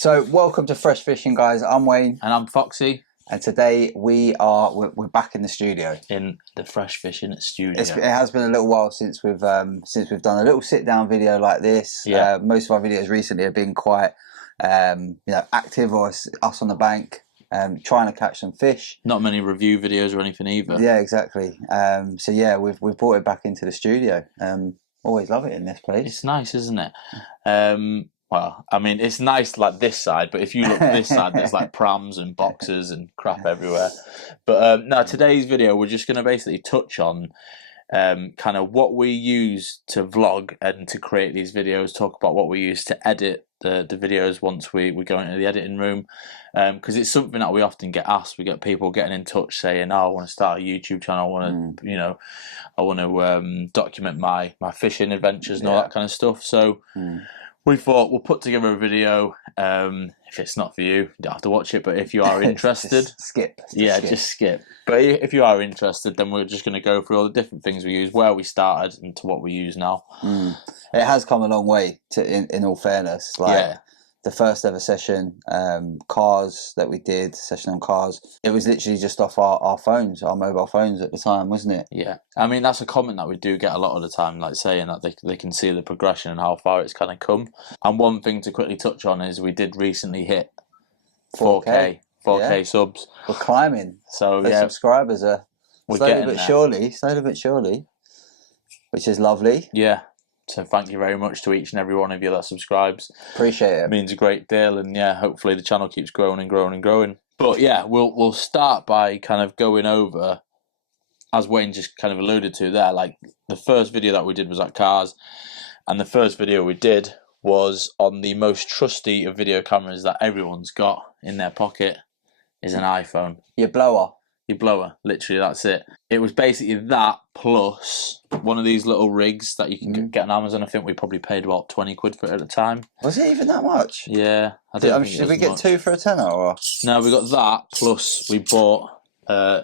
So welcome to Fresh Fishing, guys. I'm Wayne. And I'm Foxy. And today we're back in the studio. In the Fresh Fishing studio. It has been a little while since we've done a little sit down video like this. Yeah. Most of our videos recently have been quite active, or us on the bank trying to catch some fish. Not many review videos or anything either. Yeah, exactly. So yeah, we've brought it back into the studio. Always love it in this place. It's nice, isn't it? Well, I mean, it's nice like this side, but if you look at this side, there's like prams and boxes and crap everywhere. But no, today's video, we're just going to basically touch on kind of what we use to vlog and to create these videos, talk about what we use to edit the videos once we go into the editing room. Because it's something that we often get asked. We get people getting in touch saying, "Oh, I want to start a YouTube channel. I want to, I want to document my fishing adventures and all that kind of stuff." So we thought we'll put together a video. If it's not for you, you don't have to watch it. But if you are interested, just skip. Just skip. But if you are interested, then we're just going to go through all the different things we use, where we started, and to what we use now. It has come a long way. In all fairness, the first ever session, cars that we did, session on cars, it was literally just off our phones, our mobile phones at the time, wasn't it? Yeah. I mean, that's a comment that we do get a lot of the time, like saying that they can see the progression and how far it's kind of come. And one thing to quickly touch on is we did recently hit 4K subs. We're climbing. So the subscribers are slowly but surely, which is lovely. Yeah. So thank you very much to each and every one of you that subscribes. Appreciate it. It means a great deal, and yeah, hopefully the channel keeps growing and growing and growing. But yeah, we'll start by kind of going over, as Wayne just kind of alluded to there, like the first video that we did was at cars, and the first video we did was on the most trusty of video cameras that everyone's got in their pocket, is an iPhone. Your blower. Your blower, literally, that's it. It was basically that plus one of these little rigs that you can get on Amazon. I think we probably paid about 20 quid for it at the time. Was it even that much? Yeah. Did we get two for a tenner? Or? No, we got that, plus we bought a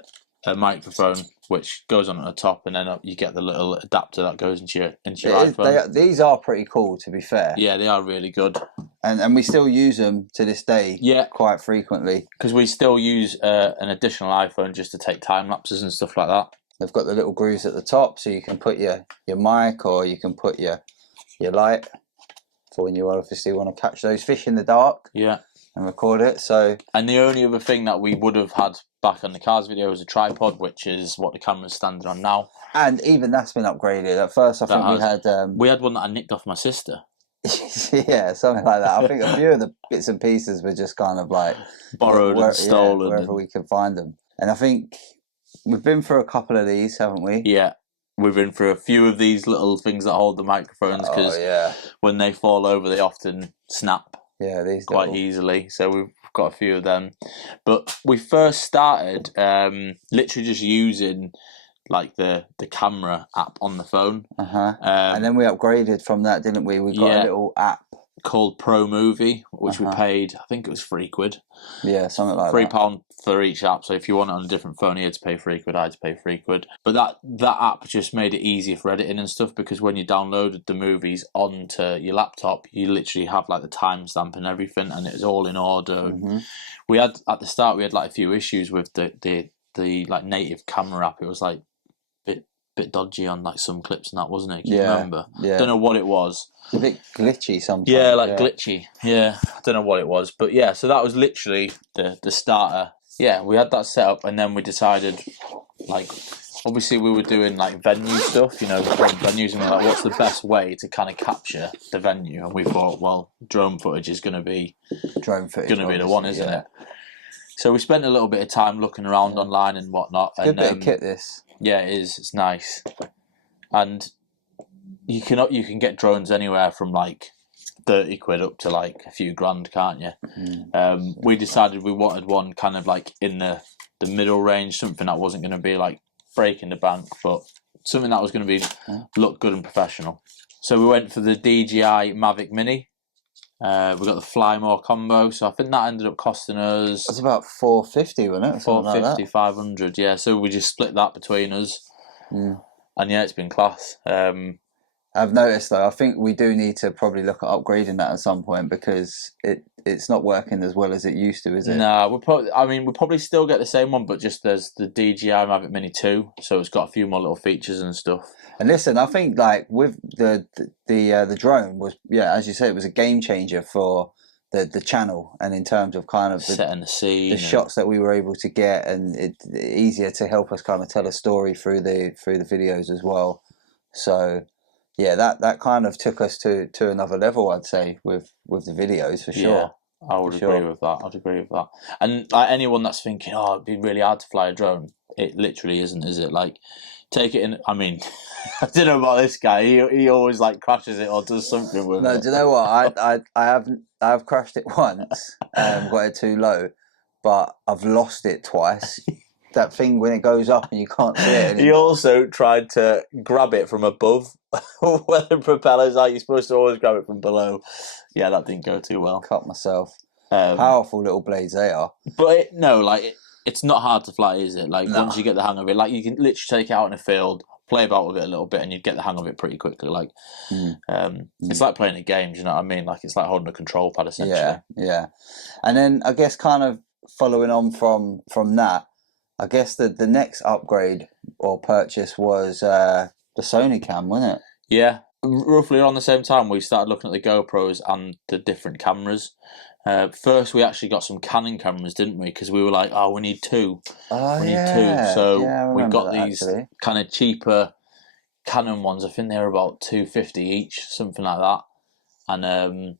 microphone which goes on at the top, and then you get the little adapter that goes into your iPhone. These are pretty cool, to be fair. Yeah, they are really good. And we still use them to this day, quite frequently. Because we still use an additional iPhone just to take time lapses and stuff like that. They've got the little grooves at the top, so you can put your mic, or you can put your light for when you obviously want to catch those fish in the dark. Yeah. And record it. So. And the only other thing that we would have had back on the cars video was a tripod, which is what the camera's standing on now. And even that's been upgraded. At first, I think we had one that I nicked off my sister. Yeah, something like that. I think a few of the bits and pieces were just kind of like borrowed and stolen, wherever we could find them. And I think we've been through a couple of these, haven't we? Yeah, we've been through a few of these little things that hold the microphones, because when they fall over, they often snap. Yeah, these quite easily. So we've got a few of them. But we first started literally just using like the camera app on the phone. And then we upgraded from that, didn't we? We got a little app called Pro Movie, which we paid, I think it was £3. Yeah, something like £3 for each app. So if you want it on a different phone, you had to pay £3. I had to pay £3. But that app just made it easier for editing and stuff, because when you downloaded the movies onto your laptop, you literally have like the timestamp and everything, and it was all in order. We had at the start like a few issues with the like native camera app. It was like bit dodgy on like some clips and that, wasn't it? Can you remember? Yeah. Don't know what it was. It's a bit glitchy sometimes. Yeah, glitchy. Yeah, I don't know what it was, but yeah. So that was literally the starter. Yeah, we had that set up, and then we decided, like, obviously we were doing like venue stuff, venues, and we're like, what's the best way to kind of capture the venue? And we thought, well, drone footage is going to be the one, isn't it? So we spent a little bit of time looking around online and whatnot. Good bit of kit, this. Yeah, it is. It's nice, and you can get drones anywhere from like 30 quid up to like a few grand, can't you? We decided we wanted one kind of like in the middle range, something that wasn't going to be like breaking the bank, but something that was going to be look good and professional. So we went for the DJI Mavic Mini. We got the Fly More combo, so I think that ended up costing us. It's about $450, wasn't it? 450, like 500, yeah. So we just split that between us, and yeah, it's been class. I've noticed though. I think we do need to probably look at upgrading that at some point because it's not working as well as it used to, is it? No, we'll probably still get the same one, but just there's the DJI Mavic Mini 2, so it's got a few more little features and stuff. And listen, I think like with the drone was, yeah, as you said, it was a game changer for the channel, and in terms of kind of setting the scene, the shots that we were able to get, and it's easier to help us kind of tell a story through the videos as well. So yeah, that kind of took us to another level, I'd say, with the videos for sure. Yeah, I would agree with that. I'd agree with that. And like anyone that's thinking, oh, it'd be really hard to fly a drone, it literally isn't, is it? Like, take it in. I mean, I don't know about this guy. He always like crashes it or does something with it. No, do you know what? I have crashed it once, got it too low, but I've lost it twice. That thing when it goes up and you can't see it. He also tried to grab it from above where the propeller's are. You're supposed to always grab it from below. Yeah, that didn't go too well. Cut myself. Powerful little blades they are. But it's not hard to fly, is it? Like, once you get the hang of it, like, you can literally take it out in a field, play about with it a little bit, and you'd get the hang of it pretty quickly. Like, it's like playing a game, do you know what I mean? Like, it's like holding a control pad, essentially. Yeah. And then I guess kind of following on from that, I guess the next upgrade or purchase was the Sony cam, wasn't it? Yeah. Roughly around the same time, we started looking at the GoPros and the different cameras. First, we actually got some Canon cameras, didn't we? Because we were like, oh, we need two. Oh, we need two. So we got that, these actually. kind of cheaper Canon ones. I think they were about $250 each, something like that. And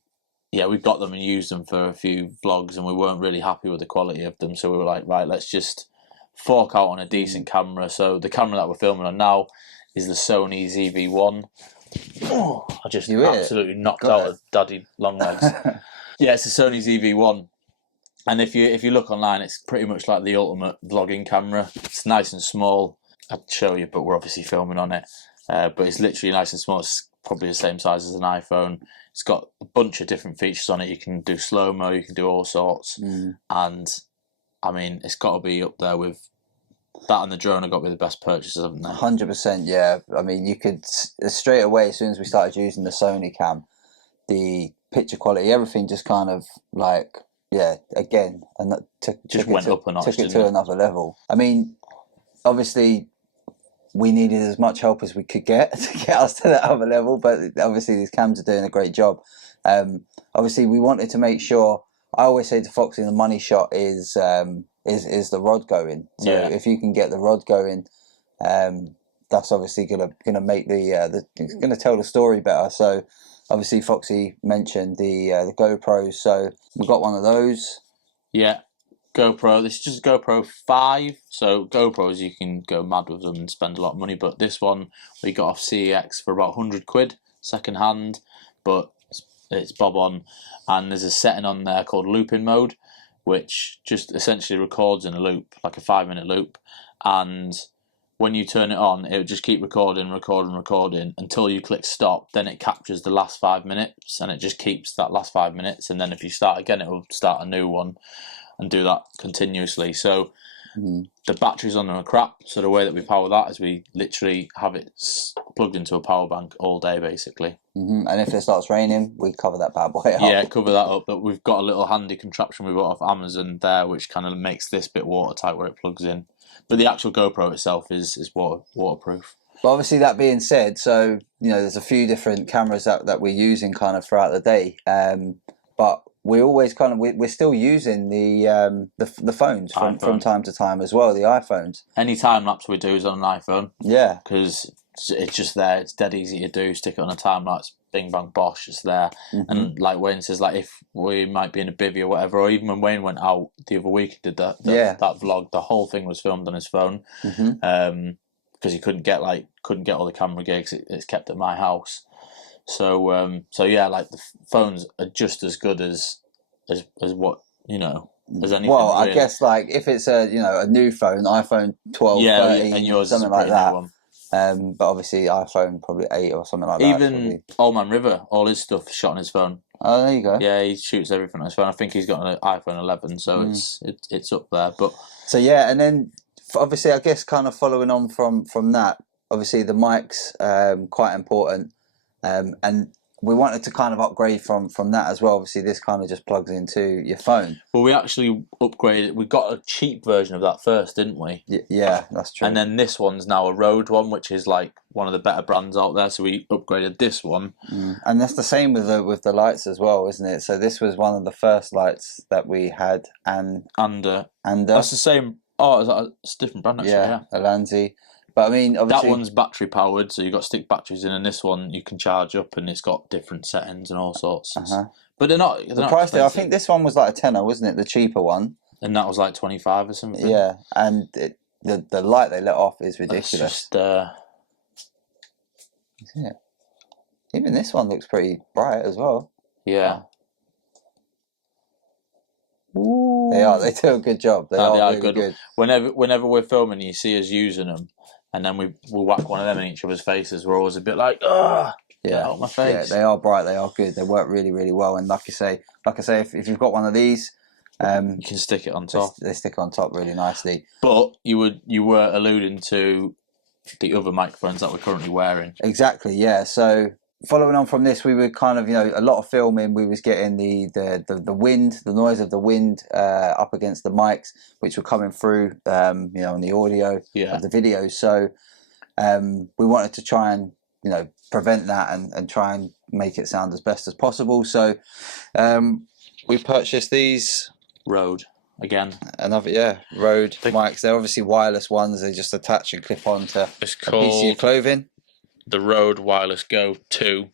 yeah, we got them and used them for a few vlogs, and we weren't really happy with the quality of them. So we were like, right, let's just fork out on a decent camera. So the camera that we're filming on now is the Sony ZV-1. Oh, I just absolutely knocked out a daddy long legs. Yeah, it's a Sony ZV-1, and if you look online, it's pretty much like the ultimate vlogging camera. It's nice and small. I'd show you, but we're obviously filming on it. But it's literally nice and small. It's probably the same size as an iPhone. It's got a bunch of different features on it. You can do slow-mo, you can do all sorts, and I mean, it's got to be up there with that, and the drone have got to be the best purchases, haven't they? 100%, yeah. I mean, you could straight away, as soon as we started using the Sony cam, the picture quality, everything just kind of like, yeah, again, and that took up a notch, took it to another level. I mean, obviously, we needed as much help as we could get to get us to that other level, but obviously these cams are doing a great job. Obviously, we wanted to make sure. I always say to Foxy, the money shot is the rod going. So if you can get the rod going, that's obviously gonna make it's gonna tell the story better. So obviously Foxy mentioned the GoPros, so we got one of those. Yeah, GoPro. This is just a GoPro 5. So GoPros, you can go mad with them and spend a lot of money. But this one we got off CEX for about £100 second hand, but it's bob on. And there's a setting on there called looping mode, which just essentially records in a loop, like a 5-minute loop. And when you turn it on, it will just keep recording until you click stop. Then it captures the last 5 minutes, and it just keeps that last 5 minutes. And then if you start again, it will start a new one and do that continuously. So the batteries on them are crap. So the way that we power that is we literally have it plugged into a power bank all day, basically. And if it starts raining, we cover that bad boy up. Yeah, cover that up. But we've got a little handy contraption we bought off Amazon there, which kind of makes this bit watertight where it plugs in. But the actual GoPro itself is waterproof. But obviously, that being said, so there's a few different cameras that we're using kind of throughout the day. But we're always we're still using the phones from time to time as well, the iPhones. Any time lapse we do is on an iPhone. Yeah, because it's just there. It's dead easy to do. Stick it on a time lapse. Bing bang bosh, it's there. And like Wayne says, like if we might be in a bivvy or whatever, or even when Wayne went out the other week, did that vlog, the whole thing was filmed on his phone, because he couldn't get all the camera gigs. It's kept at my house. So yeah, like the phones are just as good as what as anything. Well, really. I guess like if it's a new phone, iPhone 12, 13, and yours something like that. But obviously iPhone probably 8 or something like that. Even Old Man River, all his stuff shot on his phone. Oh, there you go. Yeah, he shoots everything on his phone. I think he's got an iPhone 11, so it's up there. But so yeah, and then obviously I guess kind of following on from that, obviously the mic's quite important. And we wanted to kind of upgrade from that as well. Obviously, this kind of just plugs into your phone. Well, we actually upgraded. We got a cheap version of that first, didn't we? Yeah, that's true. And then this one's now a Rode one, which is like one of the better brands out there. So we upgraded this one. And that's the same with the lights as well, isn't it? So this was one of the first lights that we had, and that's the same. Oh, it's a different brand actually. Yeah, Alanzi. But I mean, obviously, that one's battery powered, so you've got stick batteries in, and this one you can charge up, and it's got different settings and all sorts. But they're not. The price there, I think this one was like a tenner, wasn't it? The cheaper one. And that was like 25 or something. Yeah, and the light they let off is ridiculous. Just, yeah. Even this one looks pretty bright as well. Yeah. Ooh. They do a good job. They are really good. Whenever we're filming, you see us using them, and then we'll whack one of them in each other's faces. We're always a bit like, ugh, get out of my face. Yeah, they are bright. They are good. They work really, really well. And like I say, if you've got one of these, you can stick it on top. They stick on top really nicely. But you were alluding to the other microphones that we're currently wearing. Exactly. Yeah. So following on from this, we were kind of, a lot of filming. We was getting the wind, the noise of the wind up against the mics, which were coming through, on the audio of the video. So we wanted to try and prevent that and try and make it sound as best as possible. So we purchased these Rode again. Another Rode mics. They're obviously wireless ones. They just attach and clip onto a piece of your clothing. The Rode Wireless Go 2,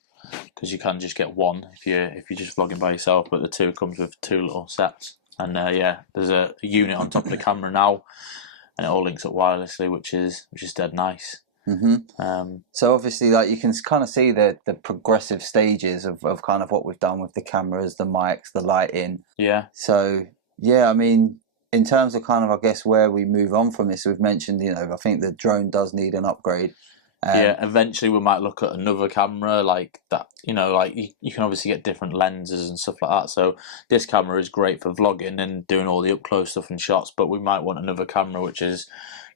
because you can just get one if you're just vlogging by yourself, but the 2 comes with 2 little sets. And there's a unit on top of the camera now, and it all links up wirelessly, which is dead nice. So obviously, like, you can kind of see the progressive stages of kind of what we've done with the cameras, the mics, the lighting. Yeah. So yeah, I mean, in terms of kind of, I guess, where we move on from this, we've mentioned, I think the drone does need an upgrade. Eventually we might look at another camera like that. Like you can obviously get different lenses and stuff like that. So this camera is great for vlogging and doing all the up close stuff and shots. But we might want another camera which is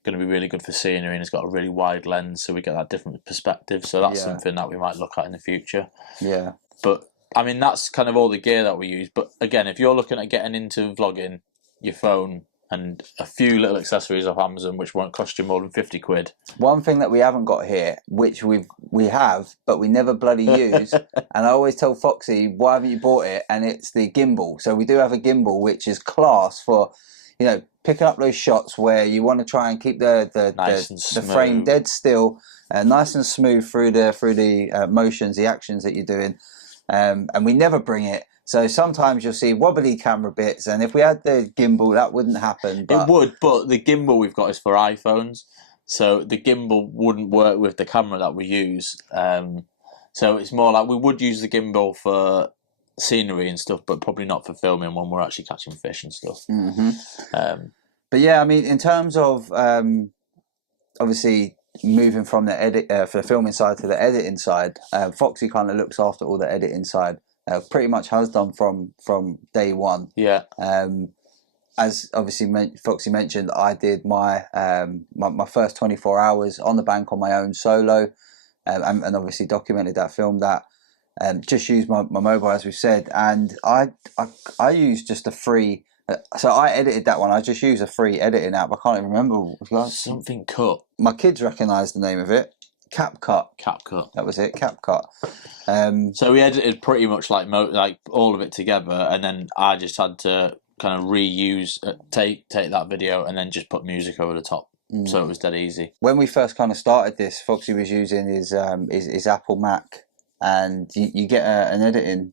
going to be really good for scenery, and it's got a really wide lens, so we get that different perspective. So that's something that we might look at in the future. Yeah. But I mean, that's kind of all the gear that we use. But again, if you're looking at getting into vlogging, your phone and a few little accessories off Amazon, which won't cost you more than 50 quid. One thing that we haven't got here, which we have, but we never bloody use, and I always tell Foxy, why haven't you bought it? And it's the gimbal. So we do have a gimbal, which is class for, picking up those shots where you want to try and keep the frame dead still, nice and smooth through the motions, the actions that you're doing. And we never bring it. So sometimes you'll see wobbly camera bits, and if we had the gimbal, that wouldn't happen. It would, but the gimbal we've got is for iPhones, so the gimbal wouldn't work with the camera that we use. So it's more like we would use the gimbal for scenery and stuff, but probably not for filming when we're actually catching fish and stuff. But yeah, I mean, in terms of obviously moving from the for the filming side to the editing side, Foxy kind of looks after all the editing side. Pretty much has done from day one. Yeah. As obviously Foxy mentioned, I did my my first 24 hours on the bank on my own solo, and obviously documented that, filmed that, just used my mobile, as we've said, and I used just a free. So I edited that one. I just used a free editing app. I can't even remember. Something Cut. My kids recognised the name of it. CapCut. That was it. CapCut. So we edited pretty much like all of it together, and then I just had to kind of reuse, take that video, and then just put music over the top. So it was dead easy. When we first kind of started this, Foxy was using his Apple Mac, and you get an editing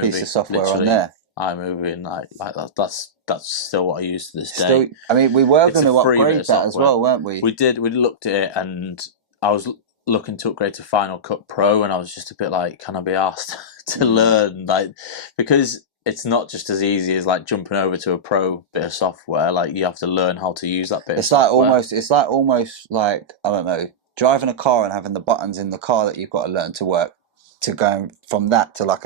piece of software on there. iMovie, and like that's still what I use to this day. Still, I mean, we were going to upgrade that as well, weren't we? We did. We looked at it, and I was looking to upgrade to Final Cut Pro, and I was just a bit like, can I be asked to learn, because it's not just as easy as like jumping over to a pro bit of software. Like, you have to learn how to use that bit. It's like almost like I don't know, driving a car and having the buttons in the car that you've got to learn to work. To going from that to like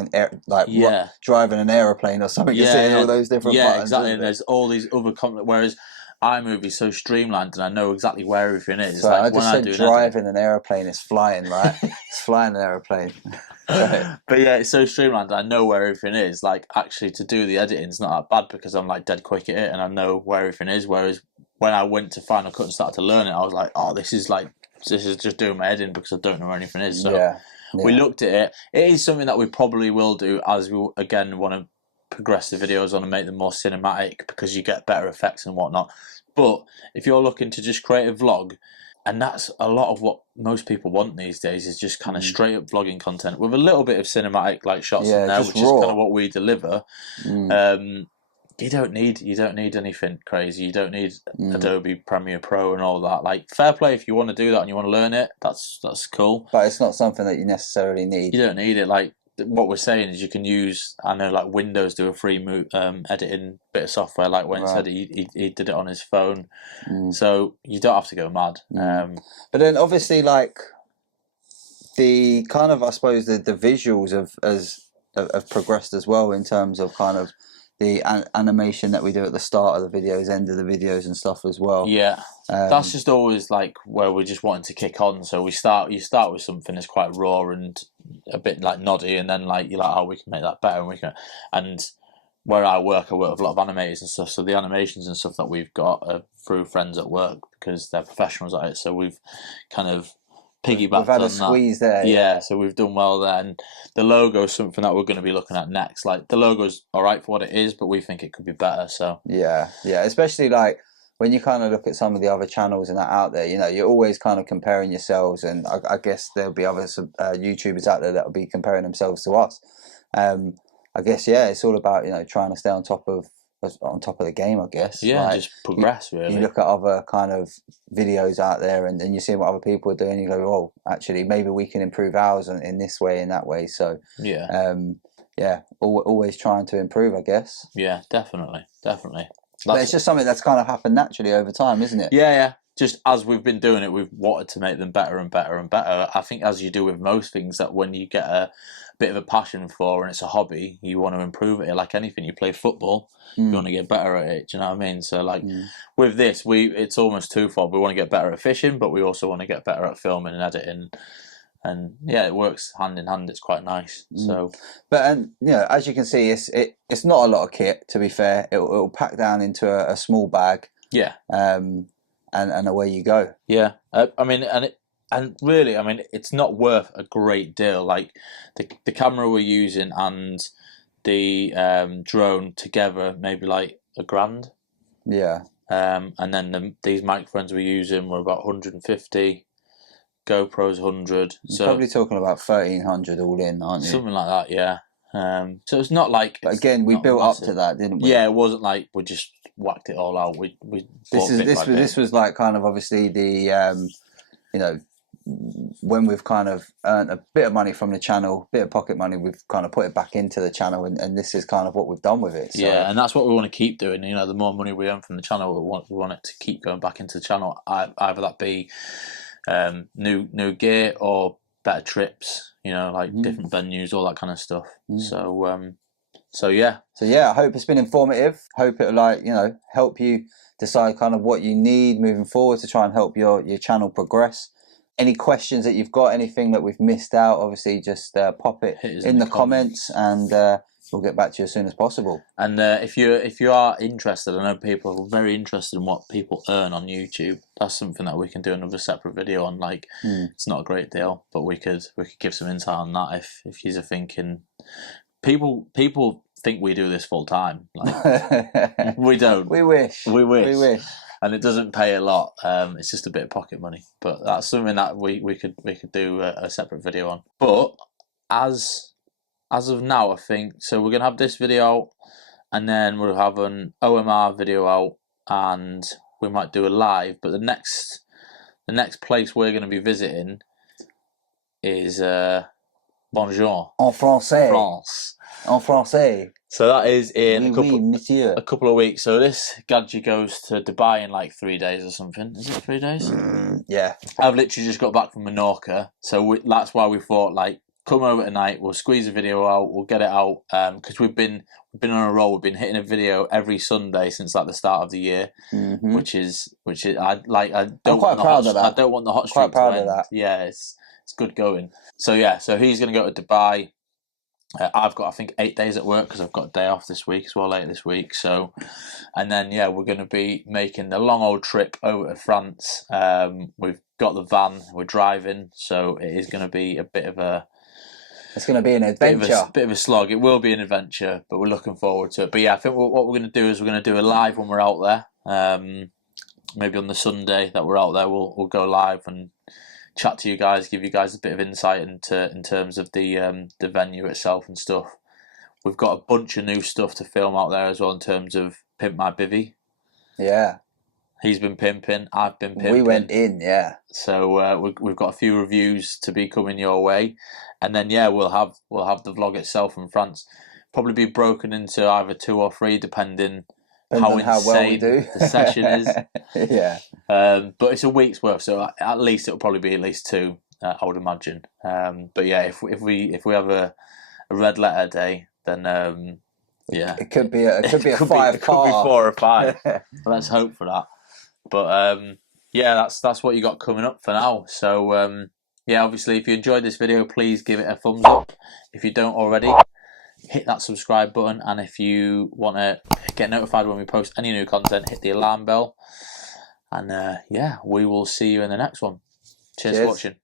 driving an aeroplane or something, you're seeing all those different buttons. Exactly. And there's all these other whereas iMovie is so streamlined, and I know exactly where everything is. So like I when just I said do driving an aeroplane is flying, right? It's flying an aeroplane. But yeah, it's so streamlined. I know where everything is. Like actually, to do the editing is not that bad because I'm like dead quick at it, and I know where everything is. Whereas when I went to Final Cut and started to learn it, I was like, oh, this is just doing my editing because I don't know where anything is. So yeah. we looked at it. It is something that we probably will do as we again want to progress the videos on and make them more cinematic because you get better effects and whatnot. But if you're looking to just create a vlog, and that's a lot of what most people want these days, is just kind of straight up vlogging content with a little bit of cinematic like shots in there, which raw. is kind of what we deliver. You don't need anything crazy. You don't need Adobe Premiere Pro and all that. Like fair play if you want to do that and you want to learn it. That's cool. But it's not something that you necessarily need. You don't need it. Like what we're saying is you can use. I know like Windows do a free editing bit of software. Like Wayne said, he did it on his phone, so you don't have to go mad. But then obviously like the kind of I suppose the visuals have progressed as well in terms of kind of the animation that we do at the start of the videos, end of the videos and stuff as well. Yeah, that's just always like where we're just wanting to kick on. So you start with something that's quite raw and a bit like noddy, and then like you're like, oh, we can make that better, and where I work with a lot of animators and stuff. So the animations and stuff that we've got are through friends at work because they're professionals at it. So we've kind of piggybacked. We've had on a squeeze that. there. Yeah, so we've done well there. And the logo is something that we're going to be looking at next. Like the logo's all right for what it is, but we think it could be better. So yeah, especially like when you kind of look at some of the other channels and that out there, you know, you're always kind of comparing yourselves, and I guess there'll be other YouTubers out there that'll be comparing themselves to us. I guess it's all about, you know, trying to stay on top of the game, I guess. Yeah, like, just progress, really. You look at other kind of videos out there and you see what other people are doing, you go, oh, actually, maybe we can improve ours in this way, in that way. So, always trying to improve, I guess. Yeah, definitely. But it's just something that's kind of happened naturally over time, isn't it? Yeah. Just as we've been doing it, we've wanted to make them better and better and better. I think as you do with most things, that when you get a bit of a passion for and it's a hobby, you want to improve it. Like anything, you play football, you want to get better at it. Do you know what I mean? So like with this, it's almost twofold. We want to get better at fishing, but we also want to get better at filming and editing. And yeah, it works hand in hand. It's quite nice. So, but you know, as you can see, it's not a lot of kit. To be fair, it'll pack down into a small bag. Yeah. And away you go. Yeah. I mean, and really, I mean, it's not worth a great deal. Like the camera we're using and the drone together, maybe like $1,000. Yeah. And then these microphones we're using were about 150. GoPro's 100. You're probably talking about 1,300 all in, aren't you? Something like that, yeah. So it's not like. But again, we built massive. Up to that, didn't we? Yeah, it wasn't like we just whacked it all out. This was like kind of obviously the you know, when we've kind of earned a bit of money from the channel, bit of pocket money, we've kind of put it back into the channel, and this is kind of what we've done with it. So. Yeah, and that's what we want to keep doing. You know, the more money we earn from the channel, we want it to keep going back into the channel. Either that be new gear or better trips, you know, like different venues, all that kind of stuff. So yeah. I hope it's been informative. Hope it'll, like, you know, help you decide kind of what you need moving forward to try and help your channel progress. Any questions that you've got, anything that we've missed out, obviously just pop it in the comments, and we'll get back to you as soon as possible. And if you are interested, I know people are very interested in what people earn on YouTube. That's something that we can do another separate video on. Like, it's not a great deal, but we could give some insight on that if you're thinking. People think we do this full time. Like, we don't. We wish. And it doesn't pay a lot. It's just a bit of pocket money. But that's something that we could do a separate video on. But as of now, I think so. We're gonna have this video, and then we'll have an OMR video out, and we might do a live. But the next place we're gonna be visiting is Bonjour. En français. France. En français. So that is in a couple of weeks. So this gadget goes to Dubai in like 3 days or something. Is it 3 days? Yeah. I've literally just got back from Menorca, so that's why we thought, like, come over tonight. We'll squeeze a video out. We'll get it out because we've been been on a roll. We've been hitting a video every Sunday since like the start of the year, which is I like. I don't want the hot, I don't want the hot streak to end. Yeah, it's good going. So yeah, so he's going to go to Dubai. I've got, I think, 8 days at work because I've got a day off this week as well, later this week. So, and then yeah, we're going to be making the long old trip over to France. We've got the van, we're driving, so it is going to be a bit of a. It's going to be an adventure. Bit of a slog. It will be an adventure, but we're looking forward to it. But yeah, I think what we're going to do is we're going to do a live when we're out there. Maybe on the Sunday that we're out there, we'll go live and chat to you guys, give you guys a bit of insight in terms of the venue itself and stuff. We've got a bunch of new stuff to film out there as well in terms of Pimp My Bivvy. Yeah. He's been pimping, I've been pimping. We went in, yeah. So we've got a few reviews to be coming your way, and then yeah, we'll have the vlog itself from France. Probably be broken into either 2 or 3, depending how insane well we do. The session is. Yeah. But it's a week's worth, so at least it'll probably be at least 2, I would imagine. But yeah, if we have a red letter day, then yeah, it could be a 5 car. It could be 4 or 5. Let's hope for that. But yeah, that's what you got coming up for now. So yeah, obviously, if you enjoyed this video, please give it a thumbs up. If you don't already, hit that subscribe button, and if you want to get notified when we post any new content, hit the alarm bell. And yeah, we will see you in the next one. Cheers for watching.